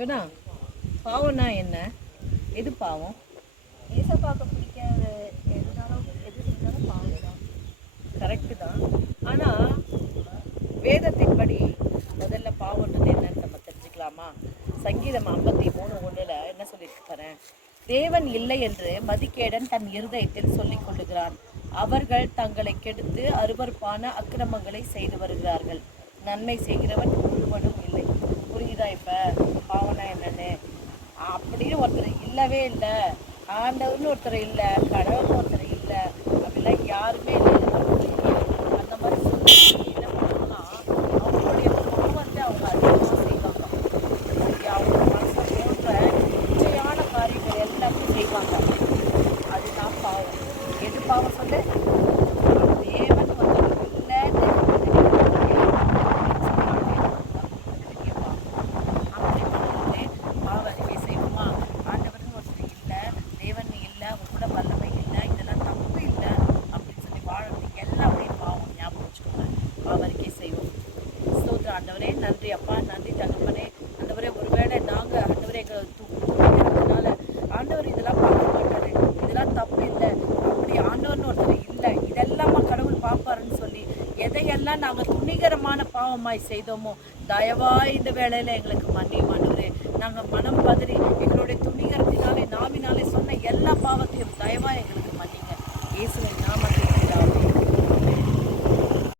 ஜோனா, பாவம்னா என்ன? எது பாவம்? ஏசப்பாக்க பிடிக்காத எதுனாலும் எது செஞ்சாலும் பாவம் தான். கரெக்டு தான். ஆனால் வேதத்தின்படி முதல்ல பாவம்ன்றது என்னன்னு நம்ம தெரிஞ்சுக்கலாமா? சங்கீதம் 53:1 என்ன சொல்லியிருக்கிறேன்? தேவன் இல்லை என்று மதிகேடன் தன் இருதயத்தில் சொல்லிக் கொள்ளுகிறான். அவர்கள் தங்களை கெடுத்து அருவருப்பான அக்கிரமங்களை செய்து வருகிறார்கள். நன்மை செய்கிறவன் ஒருவனும் இல்லை. புரியுதா? இப்போ பாவம்னா என்னன்னு அப்படின்னு ஒருத்தர் இல்லவே இல்லை, ஆண்டவர்னு ஒருத்தர் இல்லை, கடவுள்னு ஒருத்தர் இல்லை, அப்படிலாம் யாருமே இல்லை, அந்த மாதிரி சொல்லி என்ன பண்ணுவாங்கன்னா அவங்களுடைய பாவத்தை அவங்க அதிகமாக செய்வாங்க. அவங்க மனசை தோன்ற இச்சையான காரியங்கள் எல்லாத்தையும் செய்வாங்க. அதுதான் பாவம். எது பாவம் சொல்லு? தேவன் ஒருத்தர் இல்லைன்னு பாவ அறிக்கை செய்வோமா? ஆண்டவர்னு ஒருத்தர் இல்லை, தேவன் இல்லை, அவங்க கூட வல்லமை இல்லை, இதெல்லாம் தப்பு இல்லை அப்படின்னு சொல்லி வாழறது எல்லாமே பாவம். ஞாபகம் வச்சுக்கோங்க. பாவ அறிக்கை செய்வோம். ஸ்தோத்திரம் ஆண்டவரே, நன்றி அப்பா, நன்றி தகப்பனே. ஆண்டவரே, ஒருவேளை நாங்கள் ஆண்டவரே எங்களை தூக்கிறதுனால ஆண்டவர் இதெல்லாம் பார்க்க மாட்டாரு, இதெல்லாம் தப்பு இல்லை, அப்படி ஆண்டவர்னு ஒருத்தர் இல்லை, இதெல்லாமா கடவுள் பார்ப்பாருன்னு சொல்லி எதையெல்லாம் நாங்கள் துணிகரமான பாவமாய் செய்தோமோ தயவாய் இந்த வேளையில் எங்களுக்கு மன்னியும் ஆண்டவரே. நாங்கள் மனம் பதறி எங்களுடைய துணிகரத்தினாலே நாவினாலே சொன்ன எல்லா பாவத்தையும் தயவாய் எங்களுக்கு மன்னிங்க. இயேசுவின் நாமத்தில் பிதாவே.